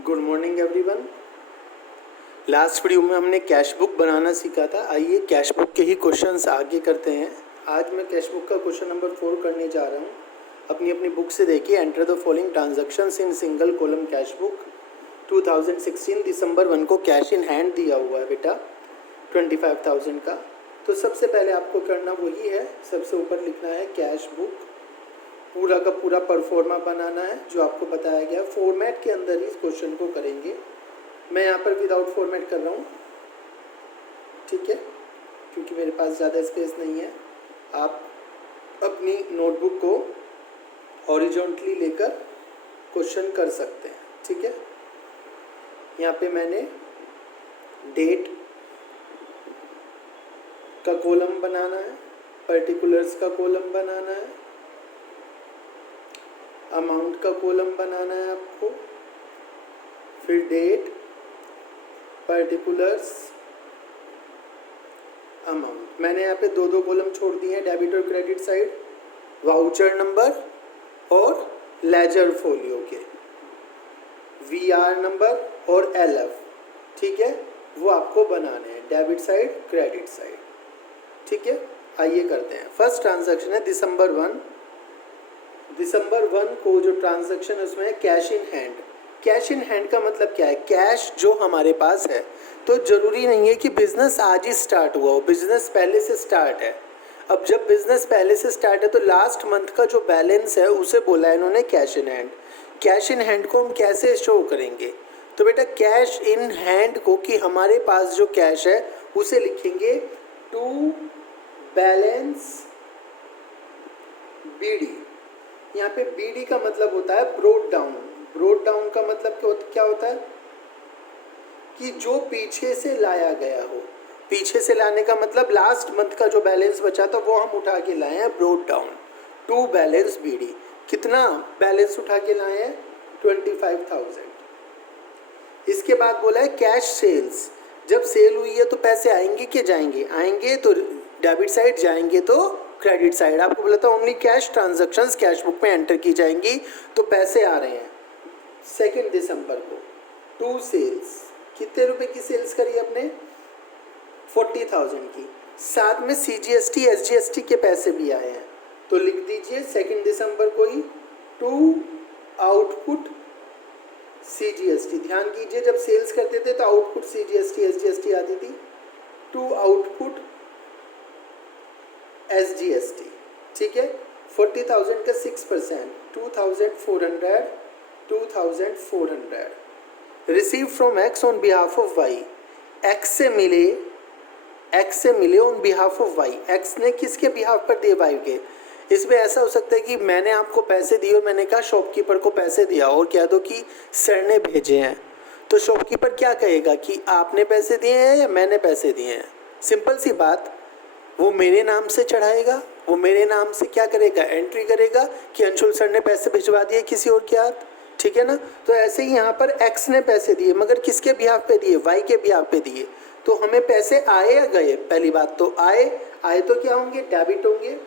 Good morning everyone. Last video में हमने cash book बनाना सीखा था। आइए कैश बुक के ही क्वेश्चंस आगे करते हैं। आज मैं कैश बुक का क्वेश्चन नंबर 4 करने जा रहा हूँ। अपनी अपनी बुक से देखिए। Enter the following transactions in single column cash book. 2016 दिसंबर 1 को कैश इन हैंड दिया हुआ है बेटा 25,000 का। तो सबसे पहले आपको करना वही है, सबसे ऊपर लिखना है कैश बुक। पूरा का पूरा परफॉर्मा बनाना है जो आपको बताया गया। फॉर्मेट के अंदर ही इस क्वेश्चन को करेंगे। मैं यहाँ पर विदाउट फॉर्मेट कर रहा हूँ, ठीक है, क्योंकि मेरे पास ज़्यादा स्पेस नहीं है। आप अपनी नोटबुक को हॉरिजॉन्टली लेकर क्वेश्चन कर सकते हैं, ठीक है। यहाँ पे मैंने डेट का कॉलम बनाना है, पर्टिकुलर्स का कॉलम बनाना है, अमाउंट का कॉलम बनाना है आपको, फिर डेट, पर्टिकुलर्स, अमाउंट। मैंने यहाँ पे दो दो कॉलम छोड़ दिए हैं, डेबिट और क्रेडिट साइड, वाउचर नंबर और लेजर फोलियो के, वीआर नंबर और एलएफ, ठीक है, वो आपको बनाने हैं, डेबिट साइड, क्रेडिट साइड, ठीक है। आइए करते हैं। फर्स्ट ट्रांजैक्शन है दिसंबर 1 को जो ट्रांजैक्शन है उसमें cash in hand. Cash in hand का मतलब क्या है? कैश जो हमारे पास है। तो ज़रूरी नहीं है कि बिज़नेस आज ही स्टार्ट हुआ हो, बिज़नेस पहले से स्टार्ट है। अब जब बिज़नेस पहले से स्टार्ट है तो लास्ट मंथ का जो बैलेंस है उसे बोला है इन्होंने cash in hand. Cash in hand को हम कैसे शो करेंगे? तो बेटा कैश इन हैंड को कि हमारे पास जो कैश है उसे लिखेंगे टू बैलेंस बीडी। यहाँ पे बीडी का मतलब होता है ब्रोड डाउन। ब्रोड डाउन का मतलब क्या होता है? कि जो पीछे से लाया गया हो। पीछे से लाने का मतलब लास्ट मंथ का जो बैलेंस बचा था वो हम उठा के लाए हैं, brought down. To balance BD. कितना बैलेंस उठा के लाए हैं? 25,000। इसके बाद बोला है कैश सेल्स। जब सेल हुई है तो पैसे आएंगे कि जाएंगे? आएंगे तो डेबिट साइड, जाएंगे तो क्रेडिट साइड। आपको बोला था only cash transactions cash book में एंटर की जाएंगी, तो पैसे आ रहे हैं 2 दिसंबर को। टू सेल्स, कितने रुपए की सेल्स करी अपने? 40,000 की। साथ में CGST SGST के पैसे भी आए हैं, तो लिख दीजिए 2 दिसंबर को ही टू आउटपुट CGST। ध्यान कीजिए जब सेल्स करते थे तो आउटपुट CGST SGST आती थी। टू आउटपुट SGST, ठीक है। 40,000 का 6%, 2,400 receive from X on behalf of Y। X से मिले on behalf of Y। X ने किसके बिहाफ पर दिए? Y के। इसमें ऐसा हो सकता है कि मैंने आपको पैसे दिए और मैंने कहा शॉपकीपर को पैसे दिया, और कह दो कि सर ने भेजे हैं, तो शॉपकीपर क्या कहेगा कि आपने पैसे दिए हैं या मैंने पैसे दिए हैं? सिंपल सी बात, वो मेरे नाम से चढ़ाएगा, वो मेरे नाम से क्या करेगा? एंट्री करेगा कि अंशुल सर ने पैसे भिजवा दिए किसी और के हाथ, ठीक है ना। तो ऐसे ही यहाँ पर X ने पैसे दिए, मगर किसके बिहाफ पे दिए? Y के बिहाफ पे दिए। तो हमें पैसे आए या गए? पहली बात तो आए तो क्या होंगे? डेबिट होंगे।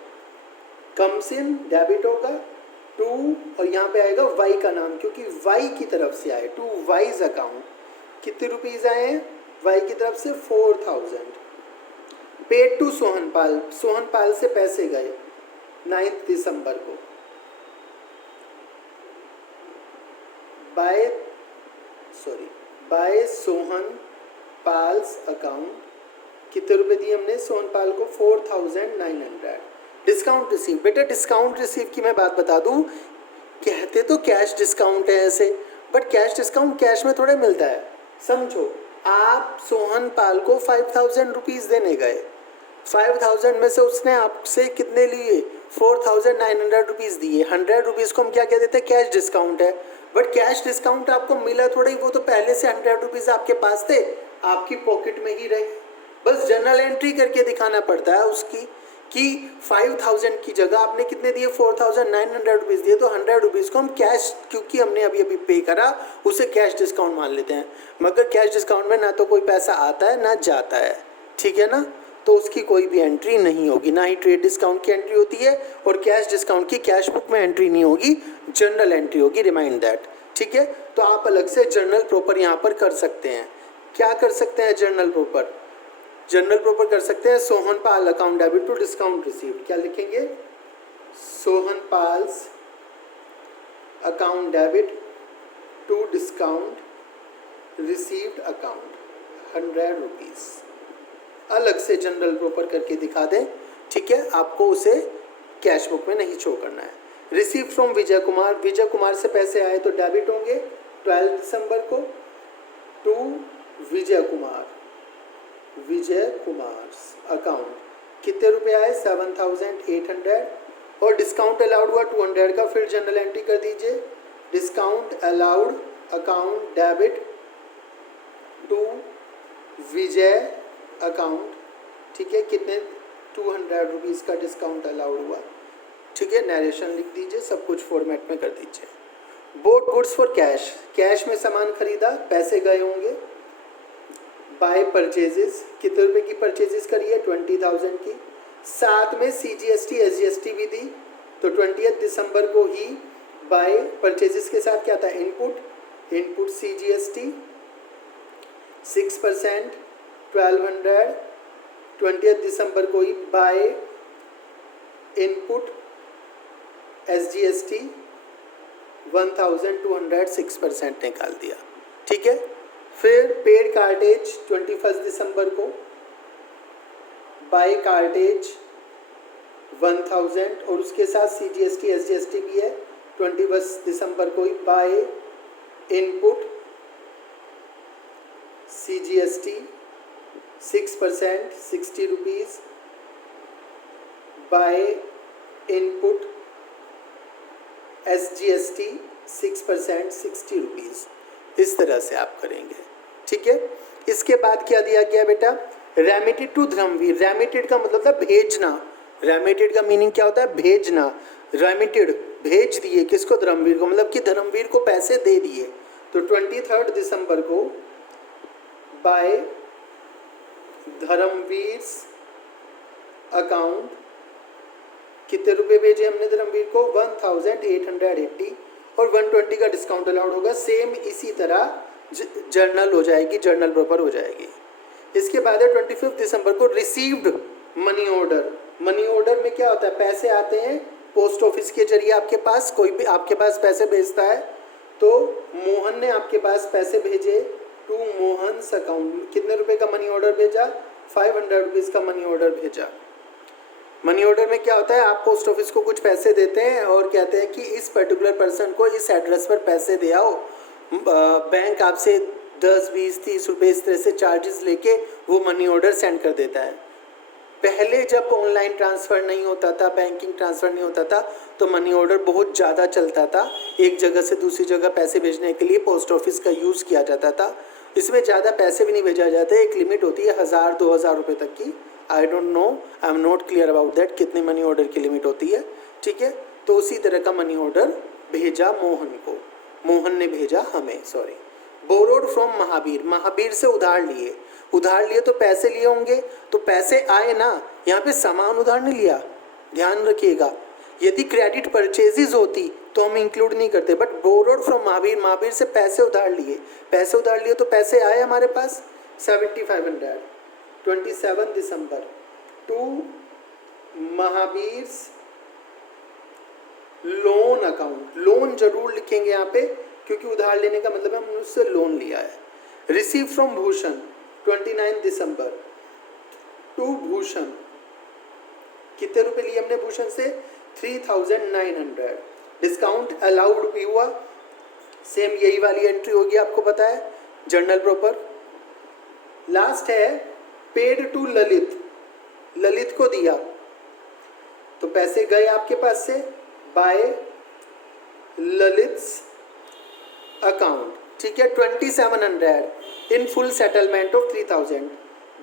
कम्स इन डेबिट होगा। टू, और यहाँ पे आएगा Y का नाम, क्योंकि Y की तरफ से आए, टू वाइज अकाउंट। कितने रुपीज़ आए हैं Y की तरफ से? 4,000। Paid to Sohanpal. सोहनपाल से पैसे गए 9 दिसंबर को। By Sohan Pal's account. कितने रुपए दिए हमने सोहनपाल को? 4,900। Discount receive. बेटा डिस्काउंट रिसीव की मैं बात बता दूं, कहते तो कैश डिस्काउंट है ऐसे, बट कैश डिस्काउंट कैश में थोड़ा मिलता है। समझो, आप सोहनपाल को 5,000 रुपीज़ देने गए, 5,000 में से उसने आपसे कितने लिए? 4,900 रुपीज़ दिए। 100 रुपीज़ को हम क्या कह देते हैं? कैश डिस्काउंट है। बट कैश डिस्काउंट आपको मिला थोड़ा ही, वो तो पहले से 100 रुपीज़ आपके पास थे, आपकी पॉकेट में ही रहे। बस जर्नल एंट्री करके दिखाना पड़ता है उसकी कि 5,000 की जगह आपने कितने दिए? 4,900 रुपीज़ दिए। तो 100 रुपीज़ को हम कैश, क्योंकि हमने अभी पे करा, उसे कैश डिस्काउंट मान लेते हैं। मगर कैश डिस्काउंट में ना तो कोई पैसा आता है ना जाता है, ठीक है ना। तो उसकी कोई भी एंट्री नहीं होगी, ना ही ट्रेड डिस्काउंट की एंट्री होती है, और कैश डिस्काउंट की कैश बुक में एंट्री नहीं होगी, जनरल एंट्री होगी। Remind that. ठीक है, तो आप अलग से जर्नल प्रॉपर यहाँ पर कर सकते हैं। क्या कर सकते हैं जर्नल प्रॉपर? जर्नल प्रॉपर कर सकते हैं Sohan Pal account debit to discount received. क्या लिखेंगे? Sohan Pal's account debit to discount received account 100 rupees. अलग से जनरल प्रॉपर करके दिखा दें, ठीक है, आपको उसे कैश बुक में नहीं शो करना है। रिसीव फ्रॉम विजय कुमार, विजय कुमार से पैसे आए तो डेबिट होंगे 12 दिसंबर को टू विजय कुमार, विजय कुमार अकाउंट। कितने रुपए आए? 7800 और डिस्काउंट अलाउड हुआ 200 का। फिर जनरल एंट्री कर दीजिए, discount allowed account debit to Vijay account, ठीक है, कितने? 200 रुपीज़ का डिस्काउंट अलाउड हुआ, ठीक है। नरेशन लिख दीजिए, सब कुछ फॉर्मेट में कर दीजिए। Boat goods for cash, cash में सामान खरीदा, पैसे गए होंगे। बाय परचेजेस, कितने रुपए की परचेजेस करी है? 20,000 की। साथ में CGST SGST भी दी, तो 20 दिसंबर को ही बाय परचेजेस के साथ क्या था? इनपुट CGST 6% 1200, 20 दिसंबर को ही बाय इनपुट SGST 1200 6% निकाल दिया, ठीक है। फिर पेड कार्टेज 21 दिसंबर को बाय कार्टेज 1000 और उसके साथ CGST SGST भी है। 21 दिसंबर को ही by input CGST 6% 60 rupees by input SGST 6% 60 rupees. इस तरह से आप करेंगे, ठीक है। इसके बाद क्या दिया गया बेटा? Remitted to Dharmveer. रेमिटेड का मतलब था भेजना। रेमिटेड का मीनिंग क्या होता है? भेजना। रेमिटेड भेज दिए, किसको? धर्मवीर को, मतलब कि धर्मवीर को पैसे दे दिए। तो 23 दिसंबर को बाय धर्मवीर्स अकाउंट कितने रुपए भेजे हमने धर्मवीर को? 1880 और 120 का डिस्काउंट अलाउड होगा। सेम इसी तरह जर्नल हो जाएगी, जर्नल प्रॉपर हो जाएगी। इसके बाद है 25 दिसंबर को received money order. Money order में क्या होता है? पैसे आते हैं पोस्ट ऑफिस के जरिए आपके पास, कोई भी आपके पास पैसे भेजता है, तो मोहन ने आपके पास पैसे भेजे टू मोहन्स अकाउंट। कितने रुपए का मनी ऑर्डर भेजा? 500 रुपीज़ का मनी ऑर्डर भेजा। मनी ऑर्डर में क्या होता है? आप पोस्ट ऑफिस को कुछ पैसे देते हैं और कहते हैं कि इस पर्टिकुलर पर्सन को इस एड्रेस पर पैसे दे आओ। बैंक आपसे 10, 20, 30 रुपये इस तरह से चार्जेस लेके वो मनी ऑर्डर सेंड कर देता है। पहले जब ऑनलाइन ट्रांसफ़र नहीं होता था, बैंकिंग ट्रांसफ़र नहीं होता था, तो मनी ऑर्डर बहुत ज़्यादा चलता था। एक जगह से दूसरी जगह पैसे भेजने के लिए पोस्ट ऑफिस का यूज़ किया जाता था। इसमें ज़्यादा पैसे भी नहीं भेजा जाते, एक लिमिट होती है 1000-2000 रुपये तक की। I don't know, I am not clear about that, कितनी मनी ऑर्डर की लिमिट होती है, ठीक है। तो उसी तरह का मनी ऑर्डर भेजा मोहन को, मोहन ने भेजा हमें, sorry. Borrowed from Mahavir, Mahavir से उधार लिए। उधार लिए तो पैसे लिए होंगे, तो पैसे आए ना, यहाँ पे सामान उधार नहीं लिया, ध्यान रखिएगा। यदि क्रेडिट परचेजेज होती तो हम इंक्लूड नहीं करते, but borrowed from Mahavir, Mahavir से पैसे उधार लिए। पैसे उधार लिए तो पैसे आए हमारे पास 7500। 27 दिसंबर to Mahavir loan account. Loan जरूर लिखेंगे यहाँ पे, क्योंकि उधार लेने का मतलब हमने उससे लोन लिया है। रिसीव फ्रॉम भूषण 29 दिसंबर टू भूषण। कितने रुपए लिए हमने भूषण से? 3900। डिस्काउंट अलाउड भी हुआ, सेम यही वाली एंट्री होगी, आपको पता है, जर्नल प्रॉपर। लास्ट है पेड टू ललित, ललित को दिया, तो पैसे गए आपके पास से बाय ललित्स अकाउंट, ठीक है। 2700 इन फुल सेटलमेंट ऑफ 3000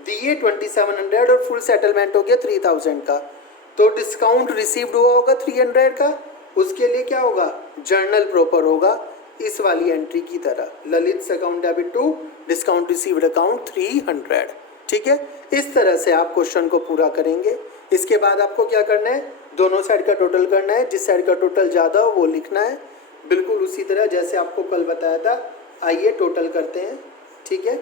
दिए, 2700 और फुल सेटलमेंट हो गया 3000 का। तो डिस्काउंट रिसीव्ड हुआ होगा 300 का, उसके लिए क्या होगा? जर्नल प्रॉपर होगा इस वाली एंट्री की तरह, Lalit account debit to discount received account 300, ठीक है। इस तरह से आप क्वेश्चन को पूरा करेंगे। इसके बाद आपको क्या करना है? दोनों साइड का टोटल करना है, जिस साइड का टोटल ज़्यादा हो वो लिखना है। बिल्कुल उसी तरह जैसे आपको कल बताया था। आइए टोटल करते हैं, ठीक है,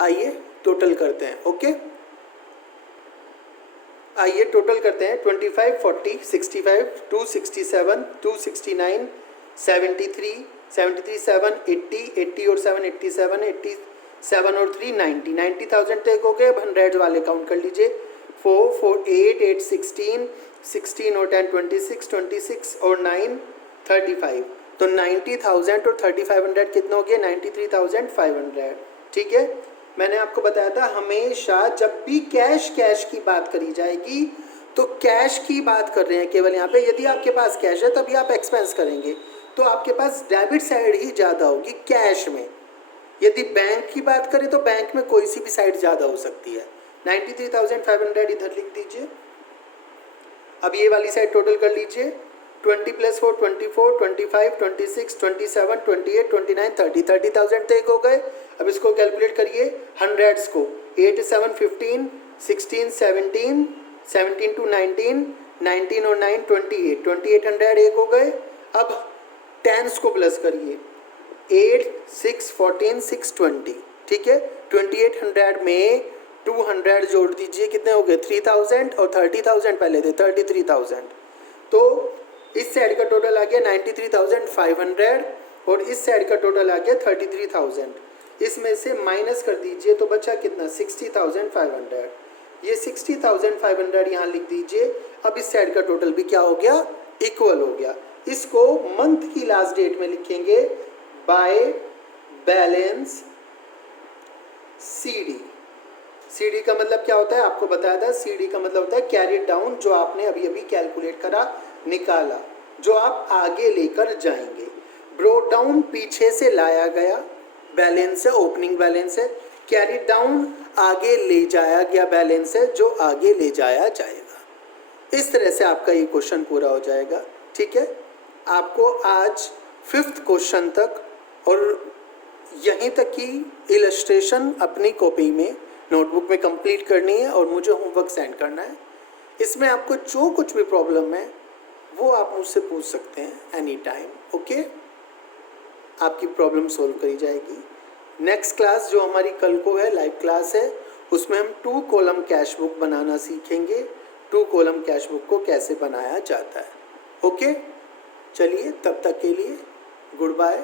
आइए टोटल करते हैं। ओके, आइए टोटल करते हैं। 25, 40, 65, 267, 269, 73, 73, 7, 80, 80 और 7, 87, 87 और 3, 90, 90,000 तक हो गए। अब 100 वाले काउंट कर लीजिए। 4, 4, 8, 8, 16, 16 और 10, 26, 26 और 9, 35। तो 90,000 और 3500 कितना हो गया? 93,500। ठीक है, मैंने आपको बताया था हमेशा जब भी कैश की बात करी जाएगी तो कैश की बात कर रहे हैं केवल यहाँ पे। यदि आपके पास कैश है तभी आप एक्सपेंस करेंगे, तो आपके पास डेबिट साइड ही ज़्यादा होगी कैश में। यदि बैंक की बात करें तो बैंक में कोई सी भी साइड ज़्यादा हो सकती है। 93,500 इधर लिख दीजिए। अब ये वाली साइड टोटल कर लीजिए। 20 + 4, 24, 25, 26, 27, 28, 29, 30, 30,000 तक हो गए। अब इसको कैलकुलेट करिए हंड्रेड्स को। 8, 7, 15, 16, 17, 17 to 19, 19 और 9, 28, 2800 एक हो गए। अब टेंस को प्लस करिए। 8, 6, 14, 6, 20, ठीक है। 2800 में 200 जोड़ दीजिए, कितने हो गए? 3000 और 30,000 पहले थे 33,000। तो इस साइड का टोटल आ गया 93,500 और इस साइड का टोटल आ गया 33,000। इसमें से माइनस कर दीजिए तो बचा कितना? 60,500। ये 60,500 यहाँ लिख दीजिए। अब इस साइड का टोटल भी क्या हो गया? इक्वल हो गया। इसको मंथ की लास्ट डेट में लिखेंगे बाय बैलेंस CD। CD का मतलब क्या होता है? आपको बताया था। CD का मतलब होता है कैरी डाउन, जो आपने अभी अभी कैलकुलेट करा, निकाला, जो आप आगे लेकर जाएंगे। ब्रोट डाउन पीछे से लाया गया बैलेंस है, ओपनिंग बैलेंस है। कैरी डाउन आगे ले जाया गया बैलेंस है, जो आगे ले जाया जाएगा। इस तरह से आपका ये क्वेश्चन पूरा हो जाएगा। ठीक है, आपको आज 5th क्वेश्चन तक और यहीं तक की इलस्ट्रेशन अपनी कॉपी में, नोटबुक में कंप्लीट करनी है और मुझे होमवर्क सेंड करना है। इसमें आपको जो कुछ भी प्रॉब्लम है वो आप मुझसे पूछ सकते हैं एनी टाइम। ओके, आपकी प्रॉब्लम सॉल्व करी जाएगी। नेक्स्ट क्लास जो हमारी कल को है, लाइव क्लास है, उसमें हम 2 कॉलम कैश बुक बनाना सीखेंगे। 2 कॉलम कैश बुक को कैसे बनाया जाता है। ओके, चलिए तब तक के लिए गुड बाय।